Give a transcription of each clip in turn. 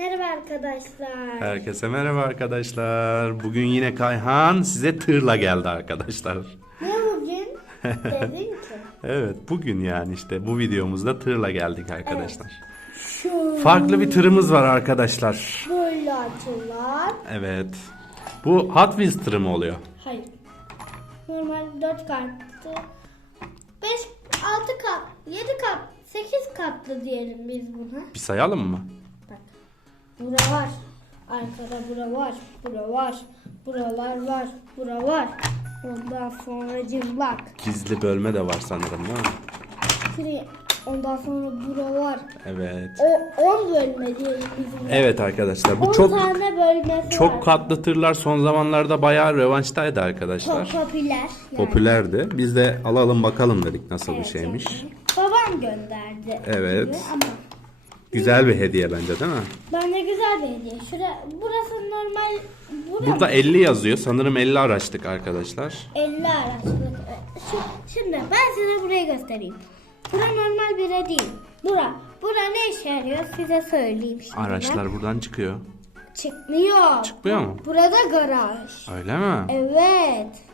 Merhaba arkadaşlar. Herkese merhaba arkadaşlar. Bugün yine Kayhan size tırla geldi arkadaşlar. Ne bugün? Dedin ki. Evet bugün yani işte bu videomuzda tırla geldik arkadaşlar. Şu Farklı bir tırımız var arkadaşlar. böyle açılar. Evet. Bu Hot Wheels tırı mı oluyor? Hayır. Normal 4 katlı. 5, 6 kat, 7 kat, 8 katlı diyelim biz buna. Bir sayalım mı? Bura var. Arkada bura var. Bura var. Buralar var. Bura var. Ondan sonra cımbak. Gizli bölme de var sanırım değil mi? Şuraya. Ondan sonra bura var. Evet. O 10 bölme diyelim bizim. Evet arkadaşlar bu 10 çok tane bölmesi çok var. katlı tırlar son zamanlarda bayağı revanştaydı arkadaşlar. Çok popüler. yani. Popülerdi. Biz de alalım bakalım dedik nasıl bir Evet, şeymiş. yani. Babam gönderdi. Evet. gibi Ama Güzel bir hediye bence değil mi? bence güzel bir hediye. Şura, burası normal. Bura Burada mı? 50 yazıyor. Sanırım 50 araçtık arkadaşlar. 50 araçlık. Şu, şimdi ben size burayı göstereyim. Bura normal bir değil. Bura. Bura ne işe yarıyor size söyleyeyim şimdi. Araçlar buradan çıkıyor. Çıkmıyor. Çıkmıyor mu? Burada garaj. Öyle mi? Evet.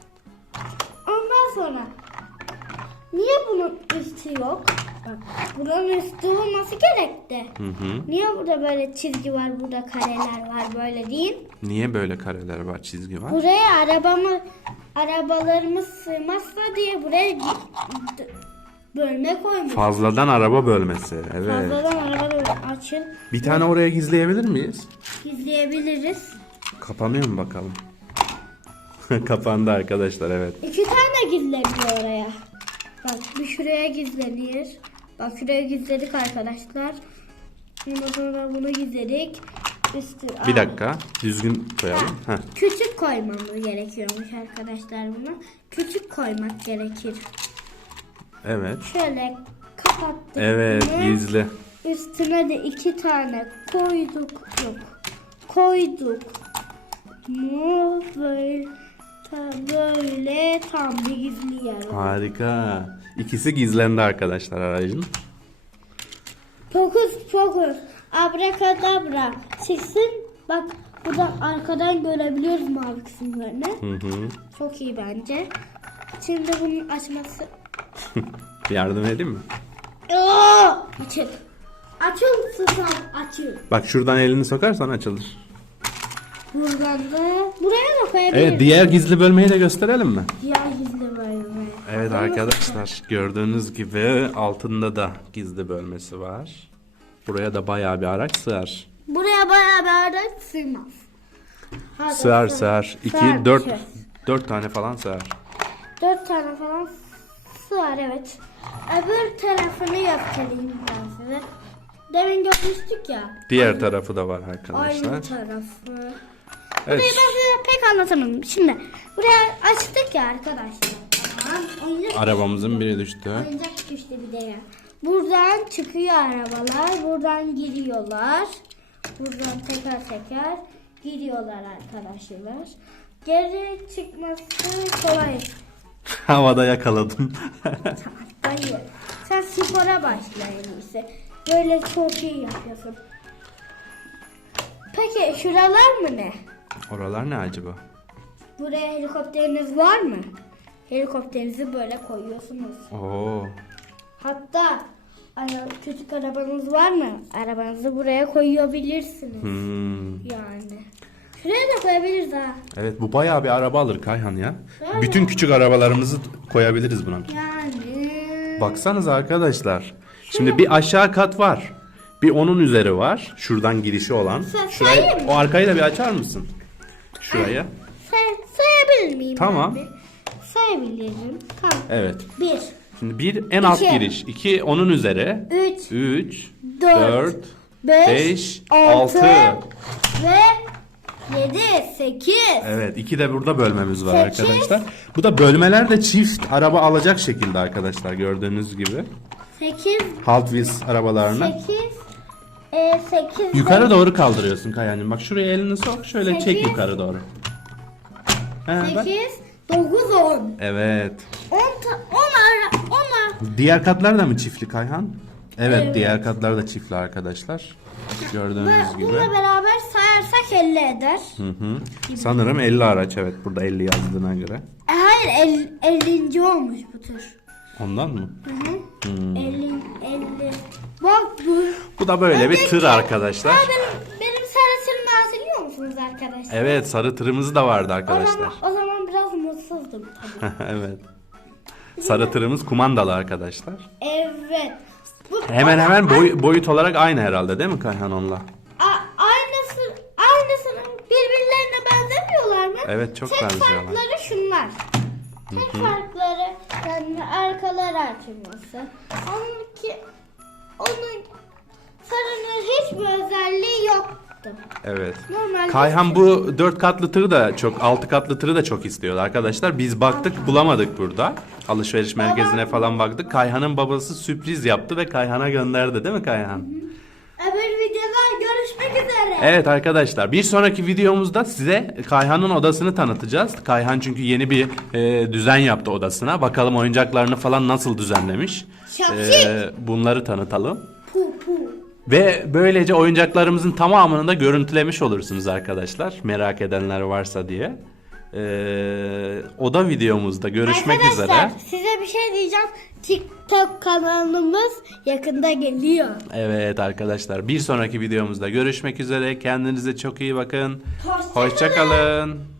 Niye bunun üstü yok? Bak buranın üstü olması gerekti. Hı hı. Niye burada böyle çizgi var, burada kareler var böyle değil? Niye böyle kareler var, çizgi var? Buraya arabamı arabalarımız sığmazsa diye buraya bölme koymuş. Fazladan araba bölmesi. Evet. Fazladan arabaları açın Bir tane oraya gizleyebilir miyiz? gizleyebiliriz. Kapanıyor mu bakalım? Kapandı arkadaşlar evet. İki tane gizleniyor oraya. Bak bir şuraya gizlenir. Bak şuraya gizledik arkadaşlar. Ondan sonra bunu gizledik. Üstü, Bir Aa, dakika. Düzgün koyalım. Heh. Küçük koymamız gerekiyormuş arkadaşlar buna. Küçük koymak gerekir. Evet. Şöyle kapattık. Evet bunu. gizli. Üstüne de iki tane koyduk. Yok. Koyduk. Mu böyle böyle tam bir gizli yer. Harika. İkisi gizlendi arkadaşlar aracın. Fokus fokus. Abrakadabra. Çıksın. Bak burada arkadan görebiliyoruz mavi kısımlarını. Hı hı. Çok iyi bence. Şimdi bunun açması. Yardım edeyim mi? Oo! Açıl. Açıl susam açıl. Bak şuradan elini sokarsan açılır. Buradan da buraya da koyabiliriz. Evet diğer gizli bölmeyi de gösterelim mi? Diğer gizli. Evet arkadaşlar gördüğünüz gibi altında da gizli bölmesi var. Buraya da bayağı bir araç sığar. Buraya bayağı bir araç sığmaz. Hadi Sığar sığ- sığar. 2 sığar, 4 evet. 4 tane falan sığar. Dört tane falan sığar evet. Öbür tarafını göstereyim ben size. Demin görmüştük ya. Diğer tarafı da var Aynı arkadaşlar. tarafı. Evet. Burayı ben size pek anlatamadım. Şimdi buraya açtık ya arkadaşlar. Oyuncak, Arabamızın biri düştü. oyuncak düştü bir de ya. Buradan çıkıyor arabalar. Buradan giriyorlar. Buradan teker teker giriyorlar arkadaşlar. Geri çıkması kolay. Havada yakaladım. Hayır. Sen spora başla en iyisi. Böyle çok iyi yapıyorsun. Peki şuralar mı ne? Oralar ne acaba? Buraya helikopteriniz var mı? Helikopterinizi böyle koyuyorsunuz. Oo. Hatta ara- küçük arabanız var mı? Arabanızı buraya koyabilirsiniz. Hmm. Yani. Şuraya da koyabiliriz ha. Evet bu bayağı bir araba alır Kayhan ya. Değil Bütün küçük arabalarımızı koyabiliriz buna. Yani. Baksanız arkadaşlar. Şimdi bir aşağı kat var. Bir onun üzeri var. Şuradan girişi olan. Sen Şurayı, o arkayı da bir açar mısın? Şuraya. Say, sayabilir miyim? Tamam. bir? Sayabilirim. Tamam. Evet. Bir, Şimdi bir en alt İki. giriş. iki onun üzeri. üç, 3, Dört, 4, beş, 5, altı 6. ve yedi, sekiz. Evet iki de burada bölmemiz var Sekiz. arkadaşlar. Bu da bölmeler de çift araba alacak şekilde arkadaşlar gördüğünüz gibi. Sekiz, Hot Wheels arabalarına. sekiz, e, sekiz. Yukarı doğru kaldırıyorsun Kayancığım. Bak şuraya elini sok şöyle çek Sekiz. yukarı doğru. He, bak. Dokuz, on. Evet. On, ta- on ara, on ara. Diğer katlar da mı çiftli Kayhan? Evet, diğer katlar da çiftli arkadaşlar. Gördüğünüz gibi. Bununla beraber sayarsak 50 eder. Hı hı. Sanırım 50 araç evet burada 50 yazdığına göre. E, hayır el, 50. olmuş bu tür. Ondan mı? Hı hı. 50 50. Bak bu. Bu da böyle bir tır arkadaşlar. Benim benim sarısını hatırlıyor musunuz arkadaşlar? Evet sarı tırımız da vardı O arkadaşlar. zaman, o zaman. evet. Sarı tırımız kumandalı arkadaşlar. evet. Bu, Hemen hemen boy, boyut olarak aynı herhalde değil mi Kayhan onunla? A- aynısı, aynısının birbirlerine benzemiyorlar mı? Evet, çok Tek benziyorlar. farkları şunlar. Tek farkları yani arkaları açılması. Onunki, onun sarının hiçbir özelliği yoktu. Evet. Normalde Kayhan bu dört katlı tırı da çok, altı katlı tırı da çok istiyordu arkadaşlar. Biz baktık bulamadık burada. Alışveriş merkezine falan baktık. Kayhan'ın babası sürpriz yaptı ve Kayhan'a gönderdi değil mi Kayhan? Öbür videoda görüşmek üzere. Evet arkadaşlar bir sonraki videomuzda size Kayhan'ın odasını tanıtacağız. Kayhan çünkü yeni bir e, düzen yaptı odasına. Bakalım oyuncaklarını falan nasıl düzenlemiş. Şapşik. E, bunları tanıtalım. Ve böylece oyuncaklarımızın tamamını da görüntülemiş olursunuz arkadaşlar. Merak edenler varsa diye. Ee, oda videomuzda görüşmek Arkadaşlar üzere. size bir şey diyeceğim. TikTok kanalımız yakında geliyor. Evet arkadaşlar bir sonraki videomuzda görüşmek üzere. Kendinize çok iyi bakın. Hoşça Hoşça kalın.